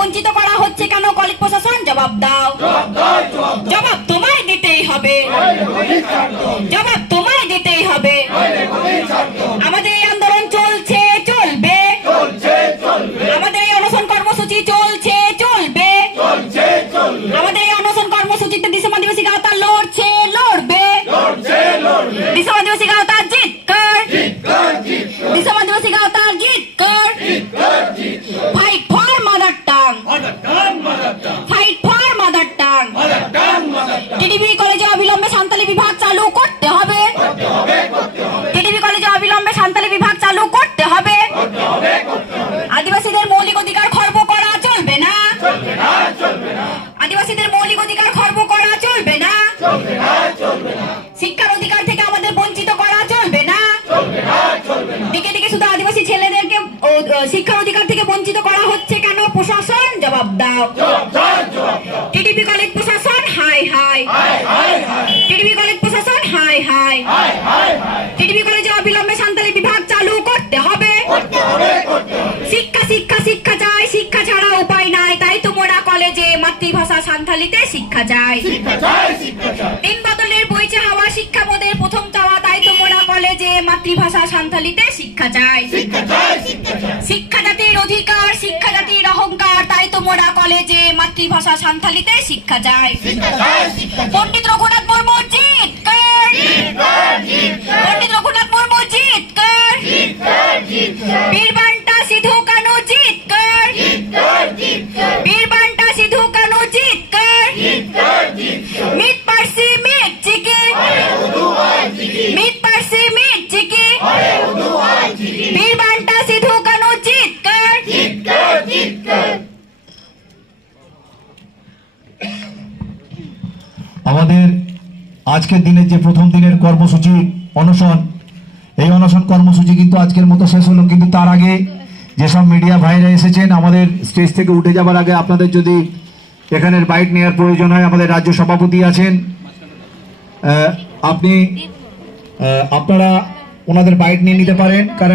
বঞ্চিত করা হচ্ছে কেন? কলেজ প্রশাসন জবাব দাও। জবাব তোমায় দিতেই হবে, জবাব তোমায় দিতেই হবে। আমাদের এই আন্দোলন চলছে, চলবে, আমাদের এই অনশন কর্মসূচি চলছে, চলবে, আমাদের এই অনশন কর্মসূচিতে দিশম আদিবাসী গাওতা লড়ছে, লড়বে, দিশম আদিবাসী গাওতা জিত কর, দিশম আদিবাসী গাওতা জিত কর। Fight for mother tongue, fight for mother tongue. TDB কলেজে অবিলম্বে সান্তালি বিভাগ চালু করতে হবে, টিডিবি কলেজে অবিলম্বে সান্তালি বিভাগ চালু করতে হবে। আদিবাসীদের মৌলিক অধিকার খর্ব করা চলবে না, আদিবাসীদের মৌলিক অধিকার খর্ব করা চলবে না, শিক্ষার অধিকার থেকে আমাদের বঞ্চিত করা চলবে না। দিকে দিকে শুধু আদিবাসী ছেলেদেরকে শিক্ষার অধিকার থেকে বঞ্চিত করা হচ্ছে কেন? প্রশাসন জবাব দাও। টিডিবি কলেজ প্রশাসন হাই হাই, টিডিবি কলেজ প্রশাসন হাই হাই। টিডিবি কলেজে অবিলম্বে সান্তালি বিভাগ চালু করতে হবে। শিক্ষা শিক্ষা শিক্ষা চাই, শিক্ষা ছাড়া উপায় নাই, তাই তো মোরা কলেজে মাতৃভাষা সান্তালিতে শিক্ষা চাই। দিন বদলের বইছে হাওয়া, শিক্ষা মোদের প্রথম চাওয়া, তাই তো মোরা কলেজে মাতৃভাষা সান্তালিতে শিক্ষা চাই। শিক্ষা জাতির অধিকার, শিক্ষা জাতির অহংকার, তাই তো মোরা কলেজে মাতৃভাষা সান্তালিতে শিক্ষা চাই। পণ্ডিত রঘুনাথ মুর্মু জিত কর, পণ্ডিত রঘুনাথ মুর্মু জিত কর। বীরবান্টা সিধু কানু জিত কর, বীরবান্টা সিধু কানু জিত কর। মিত পার্সি মিত চিকি, মিত পার্সি মিত চিকি। বীরবান্টা সিধু কানু জিত কর। আমাদের আজকের দিনের যে প্রথম দিনের কর্মসূচি অনশন, এই অনশন কর্মসূচি কিন্তু আজকের মতো শেষ হলো। কিন্তু তার আগে যেসব মিডিয়া ভাইরা এসেছেন, আমাদের স্টেজ থেকে উঠে যাবার আগে আপনাদের যদি এখানের বাইট নেওয়ার প্রয়োজন হয়, আমাদের রাজ্য সভাপতি আছেন, আপনারা ওনাদের বাইট নিয়ে নিতে পারেন। কারণ